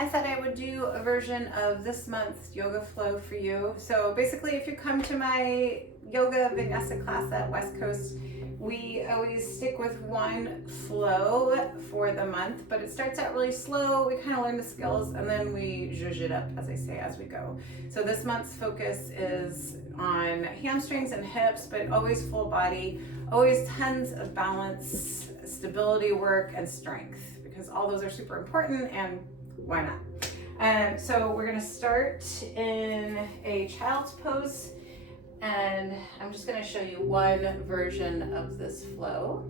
I thought I would do a version of this month's yoga flow for you. So basically, if you come to my yoga vinyasa class at West Coast, we always stick with one flow for the month, but it starts out really slow. We kind of learn the skills and then we zhuzh it up, as I say, as we go. So this month's focus is on hamstrings and hips, but always full body, always tons of balance, stability work, and strength, because all those are super important, and why not? So we're gonna start in a child's pose, and I'm just gonna show you one version of this flow.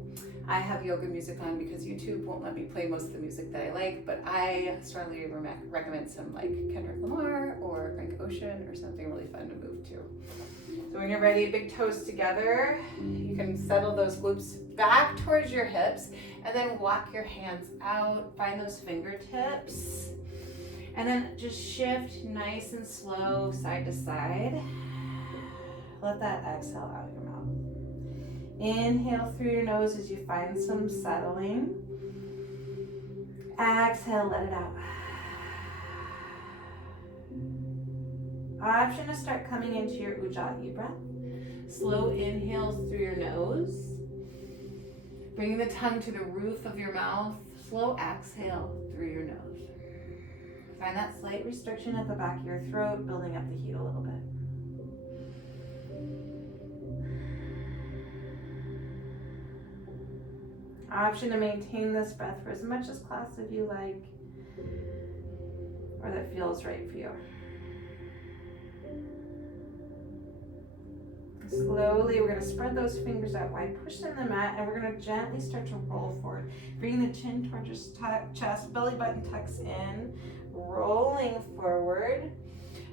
I have yoga music on because YouTube won't let me play most of the music that I like, but I strongly recommend some like Kendrick Lamar or Frank Ocean or something really fun to move to. So when you're ready, big toes together, you can settle those glutes back towards your hips and then walk your hands out, find those fingertips, and then just shift nice and slow side to side. Let that exhale out of your mouth. Inhale through your nose as you find some settling. Exhale, let it out. Option to start coming into your Ujjayi breath. Slow inhales through your nose. Bringing the tongue to the roof of your mouth. Slow exhale through your nose. Find that slight restriction at the back of your throat, building up the heat a little bit. Option to maintain this breath for as much as class as you like, or that feels right for you. Slowly, we're going to spread those fingers out wide, push them in the mat, and we're going to gently start to roll forward. Bring the chin towards your chest, belly button tucks in, rolling forward.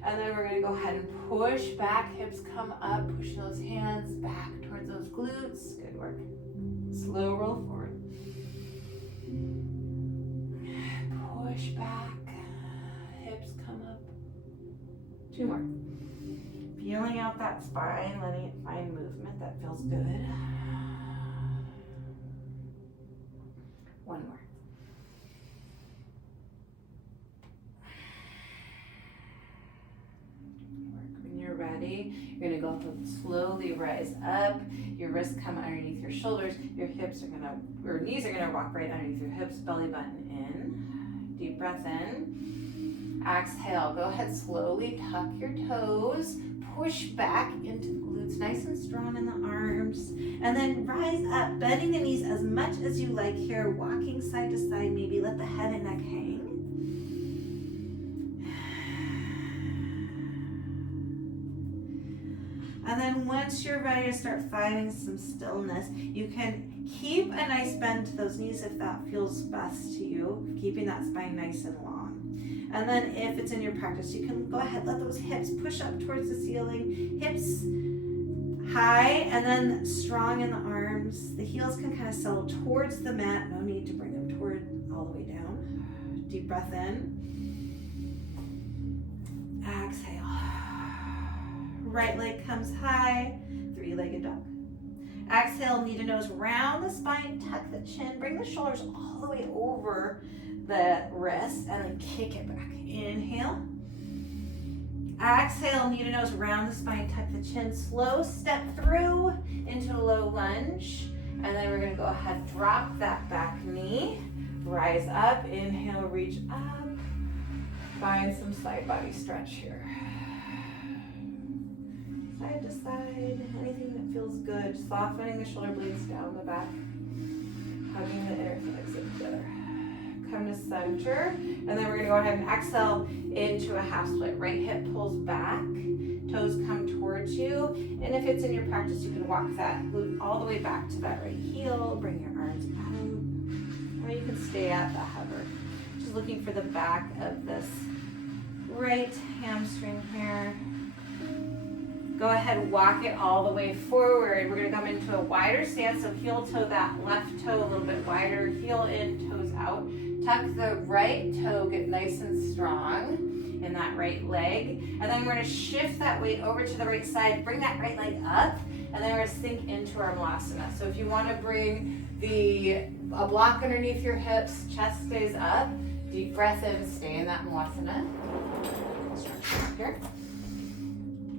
And then we're going to go ahead and push back, hips come up, push those hands back towards those glutes. Good work. Slow roll forward. Push back, hips come up. 2 more. Feeling out that spine, letting it find movement that feels good. 1 more. When you're ready, you're gonna go slowly rise up. Your wrists come underneath your shoulders. Your hips are your knees are gonna walk right underneath your hips. Belly button in. Deep breath in. Exhale. Go ahead, slowly tuck your toes. Push back into the glutes, nice and strong in the arms. And then rise up, bending the knees as much as you like here, walking side to side, maybe let the head and neck hang. And then once you're ready to start finding some stillness, you can keep a nice bend to those knees if that feels best to you, keeping that spine nice and long. And then if it's in your practice, you can go ahead, let those hips push up towards the ceiling, hips high and then strong in the arms. The heels can kind of settle towards the mat, no need to bring them toward all the way down. Deep breath in. Exhale. Right leg comes high, 3-legged dog. Exhale, knee to nose, round the spine, tuck the chin, bring the shoulders all the way over the wrist, and then kick it back. Inhale. Exhale, knee to nose, round the spine, tuck the chin, slow step through into a low lunge. And then we're gonna go ahead, drop that back knee, rise up, inhale, reach up. Find some side body stretch here. Side to side, anything that feels good. Softening the shoulder blades down the back. Hugging the inner thighs together. Come to center, and then we're gonna go ahead and exhale into a half split. Right hip pulls back, toes come towards you, and if it's in your practice, you can walk that glute all the way back to that right heel, bring your arms out, or you can stay at the hover. Just looking for the back of this right hamstring here. Go ahead, walk it all the way forward. We're gonna come into a wider stance, so heel toe that left toe a little bit wider, heel in, toes out. Tuck the right toe, get nice and strong in that right leg. And then we're gonna shift that weight over to the right side, bring that right leg up, and then we're gonna sink into our Malasana. So if you wanna bring the a block underneath your hips, chest stays up. Deep breath in, stay in that Vinyasa. Structure here.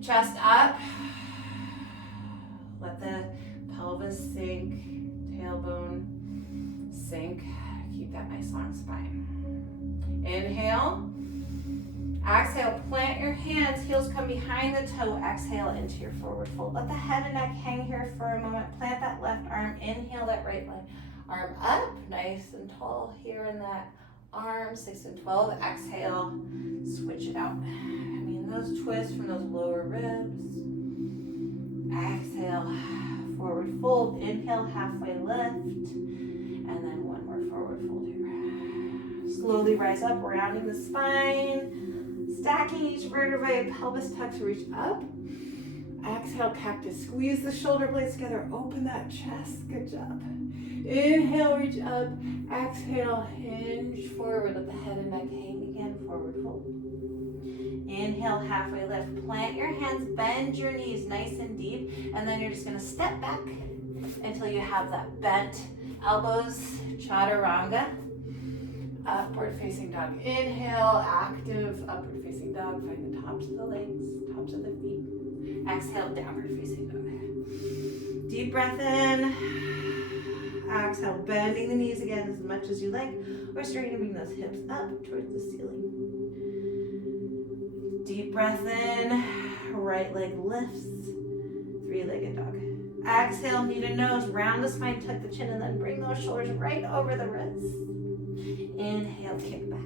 Chest up. Let the pelvis sink, tailbone sink. Keep that nice long spine. Inhale. Exhale, plant your hands, heels come behind the toe. Exhale into your forward fold. Let the head and neck hang here for a moment. Plant that left arm, inhale that right leg. Arm up, nice and tall here in that arm, 6 and 12. Exhale, switch it out. I mean, those twists from those lower ribs. Exhale, forward fold. Inhale, halfway lift. And then one more forward fold here. Slowly rise up, rounding the spine. Stacking each vertebrae, pelvis tucks, reach up. Exhale, cactus. Squeeze the shoulder blades together. Open that chest. Good job. Inhale, reach up. Exhale, hinge forward. Let the head and neck hang again. Forward fold. Inhale, halfway lift. Plant your hands, bend your knees nice and deep. And then you're just going to step back until you have that bent elbows, chaturanga. Upward facing dog. Inhale, active upward facing dog. Find the tops of the legs, tops of the feet. Exhale, downward facing dog. Deep breath in. Exhale, bending the knees again as much as you like, or straightening those hips up towards the ceiling. Deep breath in. Right leg lifts. Three-legged dog. Exhale, knee to nose, round the spine, tuck the chin, and then bring those shoulders right over the wrists. Inhale, kick back.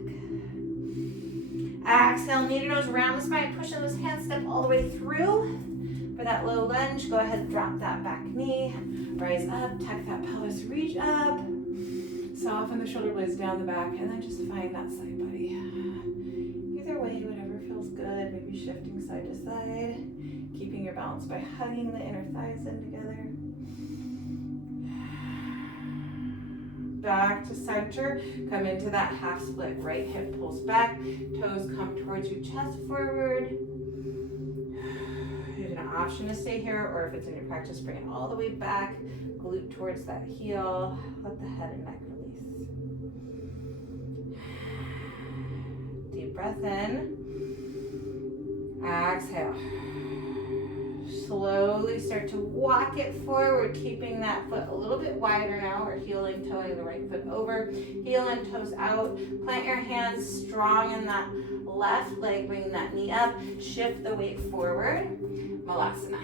Exhale, knee to nose, round the spine, push in those hands, step all the way through. For that low lunge, go ahead and drop that back knee. Rise up, tuck that pelvis, reach up. Soften the shoulder blades down the back, and then just find that side body. Either way, whatever feels good, maybe shifting side to side. Keeping your balance by hugging the inner thighs in together. Back to center, come into that half split. Right hip pulls back, toes come towards you, chest forward. There's an option to stay here, or if it's in your practice, bring it all the way back, glute towards that heel. Let the head and neck release. Deep breath in. Exhale. Slowly start to walk it forward, keeping that foot a little bit wider now, or heeling, toeing the right foot over, heel and toes out. Plant your hands strong in that left leg, bring that knee up, shift the weight forward. Malasana.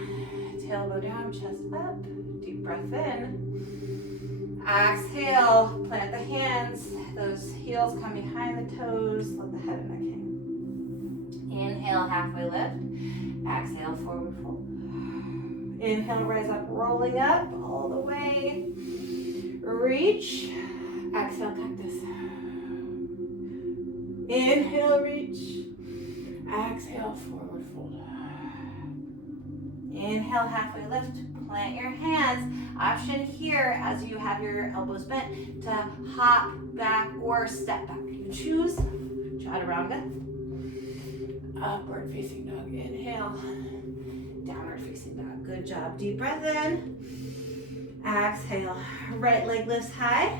Tailbone down, chest up, deep breath in. Exhale, plant the hands, those heels come behind the toes, let the head and neck hang. Inhale, halfway lift. Exhale, forward fold. Inhale, rise up, rolling up all the way. Reach. Exhale, cactus. Inhale, reach. Exhale, forward fold. Inhale, halfway lift. Plant your hands. Option here, as you have your elbows bent, to hop back or step back. You choose. Chaturanga. Upward facing dog. Inhale. Downward facing dog. Good job. Deep breath in. Exhale. Right leg lifts high.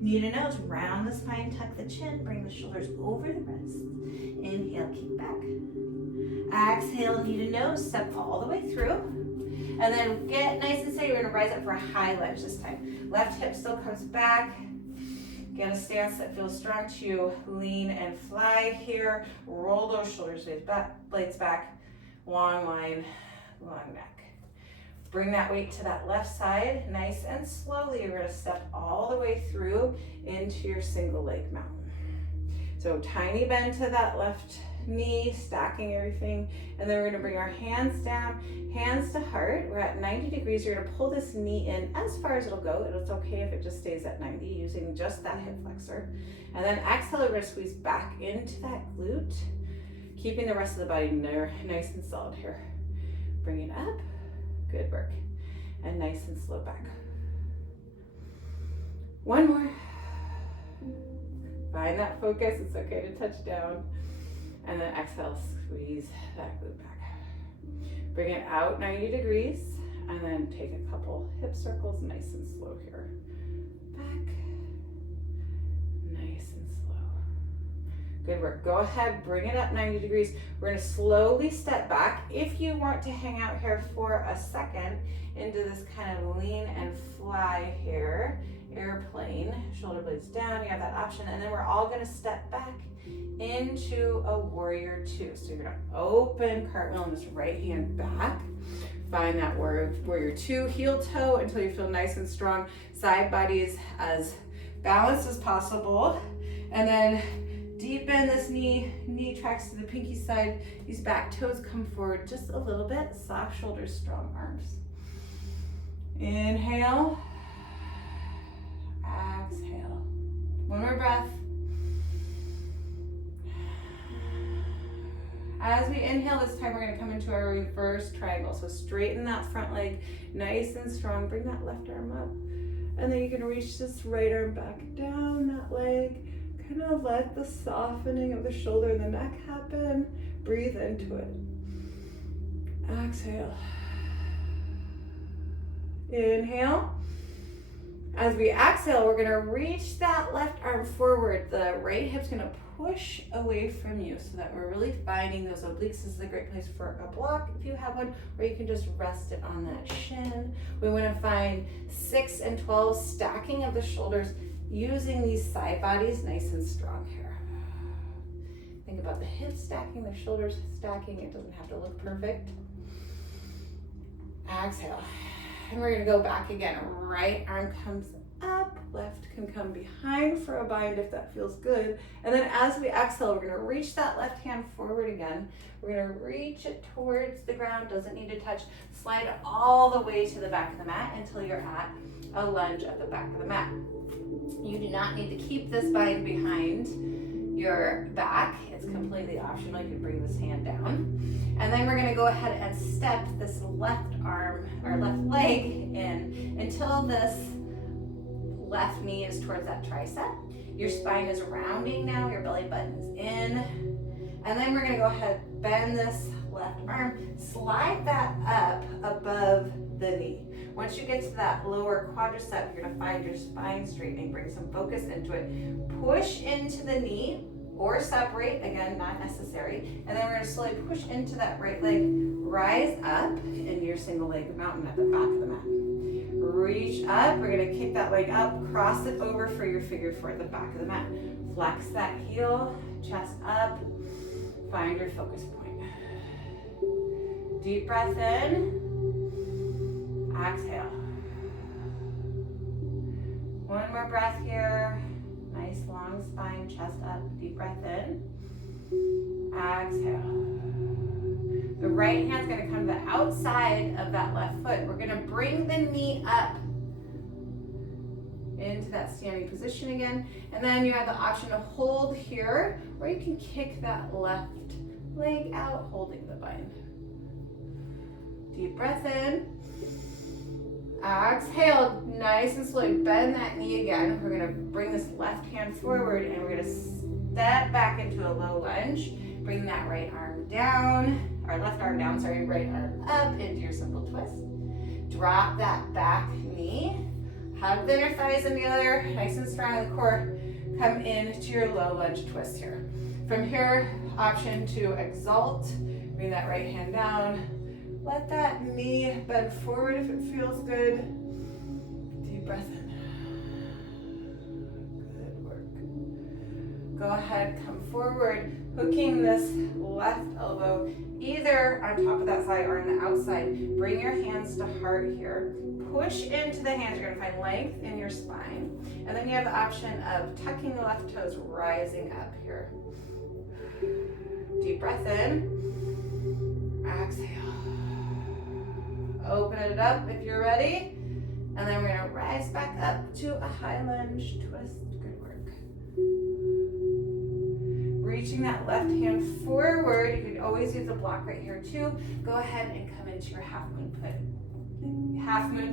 Knee to nose. Round the spine. Tuck the chin. Bring the shoulders over the wrists. Inhale. Kick back. Exhale. Knee to nose. Step all the way through. And then get nice and steady. We're going to rise up for a high lunge this time. Left hip still comes back. Get a stance that feels strong to you. Lean and fly here. Roll those shoulders, blades back. Long line, long neck. Bring that weight to that left side. Nice and slowly, you're going to step all the way through into your single leg mountain. So tiny bend to that left knee, stacking everything. And then we're going to bring our hands down, hands to heart. We're at 90 degrees. You're going to pull this knee in as far as it'll go. It's okay if it just stays at 90, using just that hip flexor. And then exhale, we're going to squeeze back into that glute, keeping the rest of the body nice and solid here. Bring it up. Good work. And nice and slow back. One more. Find that focus. It's okay to touch down. And then exhale, squeeze that glute back. Bring it out 90 degrees. And then take a couple hip circles, nice and slow here. Back. Nice and slow. Good work. Go ahead, bring it up 90 degrees. We're gonna slowly step back. If you want to hang out here for a second into this kind of lean and fly here, airplane, shoulder blades down, you have that option. And then we're all gonna step back into a warrior two. So you're gonna open cartwheel on this right hand back. Find that warrior two, heel toe until you feel nice and strong. Side bodies as balanced as possible. And then deepen this knee tracks to the pinky side. These back toes come forward just a little bit. Soft shoulders, strong arms. Inhale. Exhale. One more breath. As we inhale this time, we're gonna come into our reverse triangle. So straighten that front leg nice and strong. Bring that left arm up. And then you can reach this right arm back down that leg. Kind of let the softening of the shoulder and the neck happen. Breathe into it. Exhale. Inhale. As we exhale, we're gonna reach that left arm forward. The right hip's gonna push away from you so that we're really finding those obliques. This is a great place for a block if you have one, or you can just rest it on that shin. We wanna find 6 and 12 stacking of the shoulders using these side bodies nice and strong here. Think about the hips stacking, the shoulders stacking. It doesn't have to look perfect. Exhale. And we're gonna go back again. Right arm comes up, left can come behind for a bind if that feels good. And then as we exhale, we're gonna reach that left hand forward again. We're gonna reach it towards the ground, doesn't need to touch. Slide all the way to the back of the mat until you're at a lunge at the back of the mat. You do not need to keep this bind behind your back. It's completely optional. You can bring this hand down. And then we're gonna go ahead and step this left arm or left leg in until this left knee is towards that tricep. Your spine is rounding now, your belly button's in. And then we're gonna go ahead, bend this left arm, slide that up above the knee. Once you get to that lower quadricep, you're gonna find your spine straightening, bring some focus into it. Push into the knee or separate, again, not necessary. And then we're gonna slowly push into that right leg, rise up in your single leg mountain at the back of the mat. Reach up, we're gonna kick that leg up, cross it over for your figure four at the back of the mat. Flex that heel, chest up, find your focus point. Deep breath in, exhale. One more breath here. Nice long spine, chest up, deep breath in, exhale. The right hand's gonna come to the outside of that left foot. We're gonna bring the knee up into that standing position again. And then you have the option to hold here, or you can kick that left leg out, holding the bind. Deep breath in. Exhale, nice and slowly bend that knee again. We're gonna bring this left hand forward and we're gonna step back into a low lunge. Bring that right arm down, or left arm down, sorry, right arm up into your simple twist. Drop that back knee. Hug the inner thighs in together, nice and strong in the core. Come into your low lunge twist here. From here, option to exalt. Bring that right hand down. Let that knee bend forward if it feels good. Deep breath in. Good work. Go ahead, come forward, hooking this left elbow either on top of that side or on the outside. Bring your hands to heart here. Push into the hands. You're gonna find length in your spine. And then you have the option of tucking the left toes, rising up here. Deep breath in. Exhale. Open it up if you're ready. And then we're gonna rise back up to a high lunge twist. Good work. Reaching that left hand forward. You can always use a block right here too. Go ahead and come into your half moon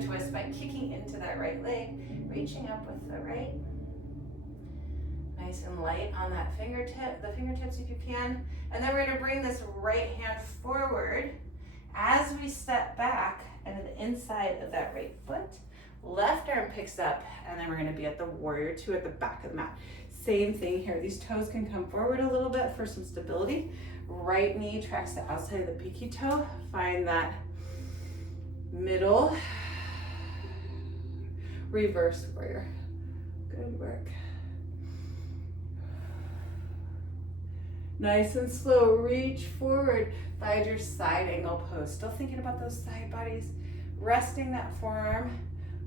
twist by kicking into that right leg, reaching up with the right. Nice and light on that fingertip, the fingertips if you can. And then we're gonna bring this right hand forward as we step back into the inside of that right foot. Left arm picks up, and then we're gonna be at the warrior two at the back of the mat. Same thing here. These toes can come forward a little bit for some stability. Right knee tracks the outside of the pinky toe. Find that middle. Reverse warrior. Good work. Nice and slow, reach forward. Find your side angle pose. Still thinking about those side bodies. Resting that forearm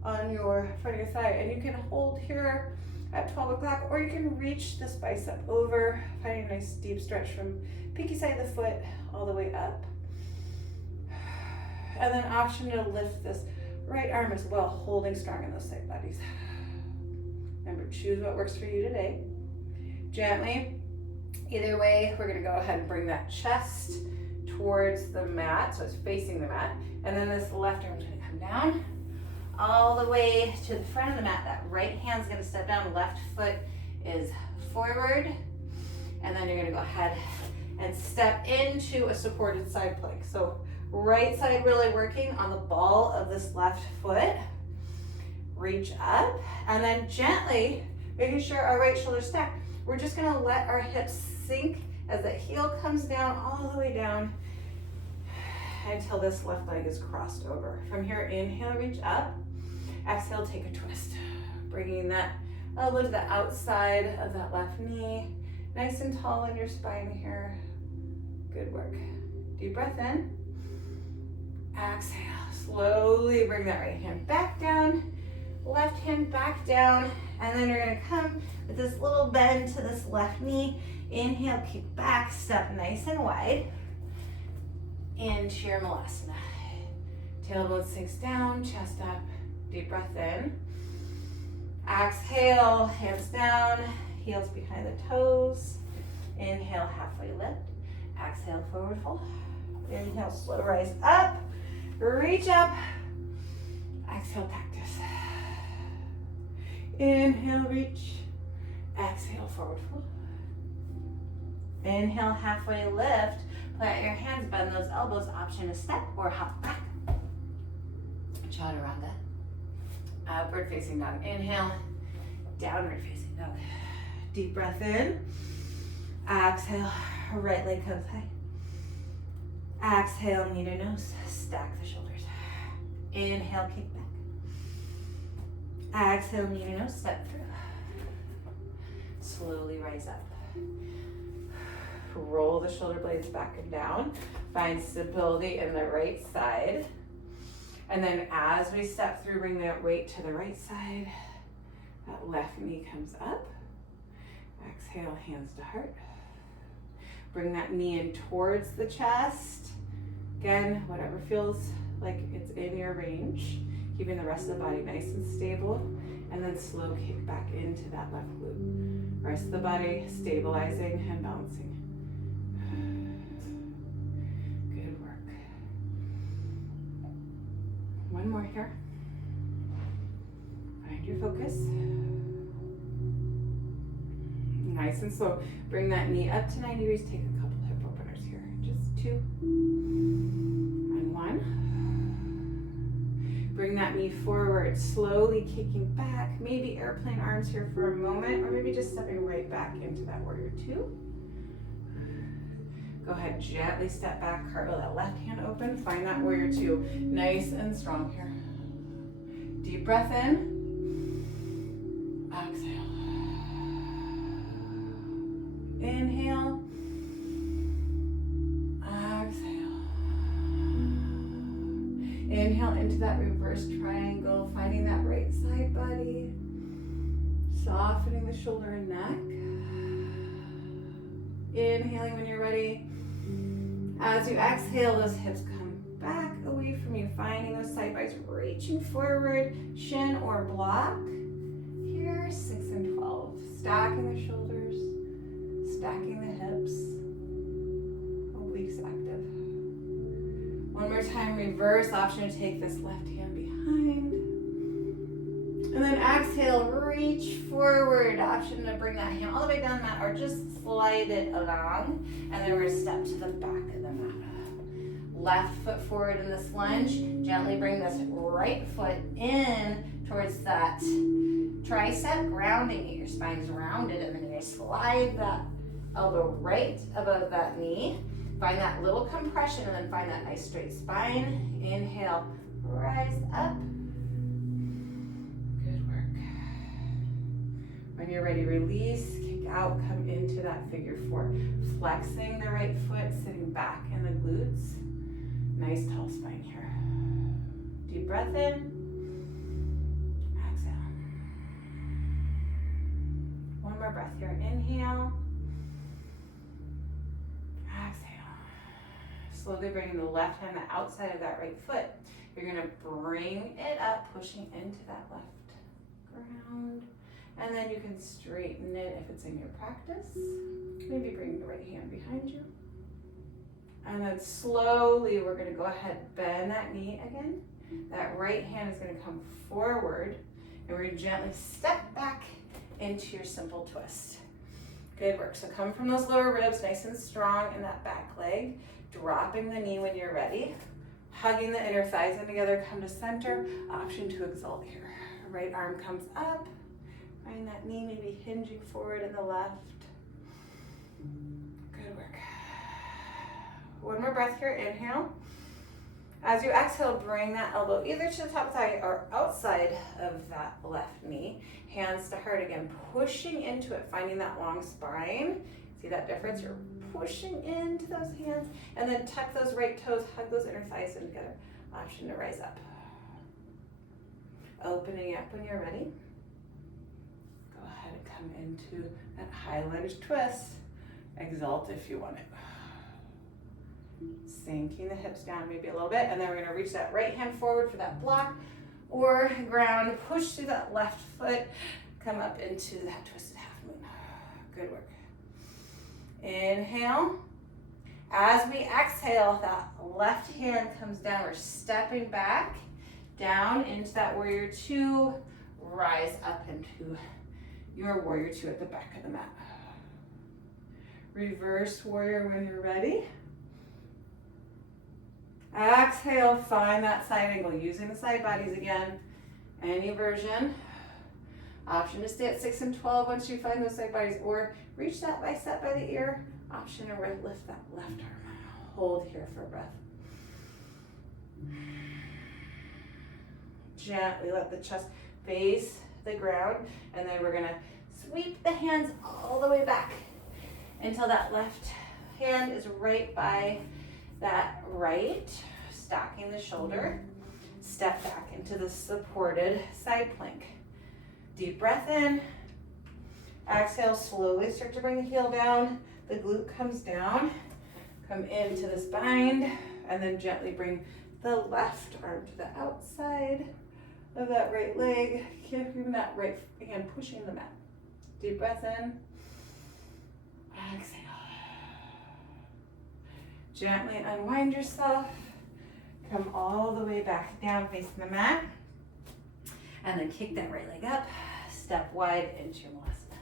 on your front of your thigh. And you can hold here at 12 o'clock, or you can reach this bicep over, finding a nice deep stretch from pinky side of the foot all the way up. And then option to lift this right arm as well, holding strong in those side bodies. Remember, choose what works for you today. Gently, either way, we're gonna go ahead and bring that chest towards the mat, so it's facing the mat. And then this left arm's gonna come down all the way to the front of the mat. That right hand's gonna step down, left foot is forward. And then you're gonna go ahead and step into a supported side plank. So right side really working on the ball of this left foot. Reach up, and then gently, making sure our right shoulder's stacked. We're just gonna let our hips sink as the heel comes down all the way down until this left leg is crossed over. From here, inhale, reach up. Exhale, take a twist. Bringing that elbow to the outside of that left knee. Nice and tall in your spine here. Good work. Deep breath in. Exhale. Slowly bring that right hand back down. Left hand back down. And then you're gonna come with this little bend to this left knee. Inhale, kick back, step nice and wide into your malasana. Tailbone sinks down, chest up. Deep breath in. Exhale, hands down, heels behind the toes. Inhale, halfway lift. Exhale, forward fold. Inhale, slow rise up. Reach up. Exhale, cactus. Inhale, reach. Exhale, forward fold. Inhale, halfway lift. Plant your hands, bend those elbows. Option to step or hop back. Chaturanga. Upward facing dog. Inhale, downward facing dog. Deep breath in. Exhale, right leg comes high. Exhale, knee to nose. Stack the shoulders. Inhale, kick back. Exhale, knee to nose. Step through. Slowly rise up. Roll the shoulder blades back and down. Find stability in the right side. And then as we step through, bring that weight to the right side. That left knee comes up. Exhale, hands to heart. Bring that knee in towards the chest. Again, whatever feels like it's in your range. Keeping the rest of the body nice and stable. And then slow kick back into that left glute. Rest of the body stabilizing and balancing. Good work. One more here. Find your focus. Nice and slow. Bring that knee up to 90 degrees. Take a couple hip openers here. Just 2 and 1. Bring that knee forward, slowly kicking back. Maybe airplane arms here for a moment, or maybe just stepping right back into that warrior 2. Go ahead, gently step back, cartwheel that left hand open. Find that warrior 2. Nice and strong here. Deep breath in. Exhale. Inhale. Exhale. Inhale into that reverse triangle, finding that right side body. Softening the shoulder and neck. Inhaling when you're ready. As you exhale, those hips come back away from you, finding those side bodies, reaching forward, shin or block. Here, 6 and 12. Stacking the shoulders, stacking the hips. Obliques active. One more time, reverse option to take this left hand behind. And then exhale, reach forward. Option to bring that hand all the way down the mat or just slide it along. And then we're gonna step to the back of the mat. Left foot forward in this lunge. Gently bring this right foot in towards that Tricep grounding, your spine is rounded, and then you're gonna slide that elbow right above that knee. Find that little compression and then find that nice straight spine. Inhale, rise up. Good work. When you're ready, release, kick out, come into that figure four. Flexing the right foot, sitting back in the glutes. Nice tall spine here. Deep breath in. Exhale. One more breath here. Inhale. Exhale. Slowly bringing the left hand the outside of that right foot. You're going to bring it up, pushing into that left ground. And then you can straighten it if it's in your practice. Maybe bring the right hand behind you. And then slowly we're going to go ahead, bend that knee again. That right hand is going to come forward. And we're going to gently step back into your simple twist. Good work. So come from those lower ribs nice and strong in that back leg. Dropping the knee when you're ready. Hugging the inner thighs in together. Come to center. Option to exalt here. Right arm comes up. Find that knee maybe hinging forward in the left. Good work. One more breath here. Inhale. As you exhale, bring that elbow either to the top thigh or outside of that left knee. Hands to heart again, pushing into it, finding that long spine. See that difference? You're pushing into those hands, and then tuck those right toes, hug those inner thighs in together. Option to rise up. Opening up when you're ready. Go ahead and come into that high lunge twist. Exalt if you want it. Sinking the hips down maybe a little bit, and then we're going to reach that right hand forward for that block or ground. Push through that left foot. Come up into that twisted half moon. Good work. Inhale. As we exhale, that left hand comes down. We're stepping back down into that warrior two. Rise up into your warrior two at the back of the mat. Reverse warrior when you're ready. Exhale, find that side angle, using the side bodies again. Any version. Option to stay at 6 and 12 once you find those side bodies, or reach that bicep by the ear. Option to lift that left arm. Hold here for a breath. Gently let the chest face the ground, and then we're gonna sweep the hands all the way back until that left hand is right by that right, stacking the shoulder. Step back into the supported side plank. Deep breath in. Exhale, slowly start to bring the heel down. The glute comes down. Come into this bind, and then gently bring the left arm to the outside of that right leg. Keeping that right hand pushing the mat. Deep breath in. Exhale. Gently unwind yourself. Come all the way back down facing the mat. And then kick that right leg up. Step wide into your Vinyasa.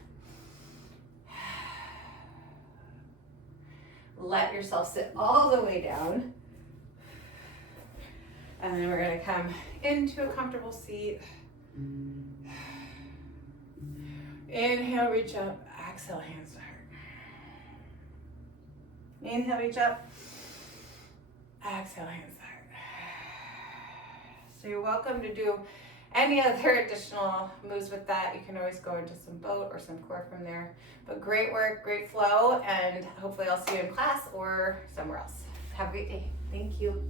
Let yourself sit all the way down. And then we're going to come into a comfortable seat. Inhale, reach up. Exhale, hands to heart. Inhale, reach up. Exhale, hands to heart. So you're welcome to do any other additional moves with that. You can always go into some boat or some core from there. But great work, great flow, and hopefully I'll see you in class or somewhere else. Have a great day. Thank you.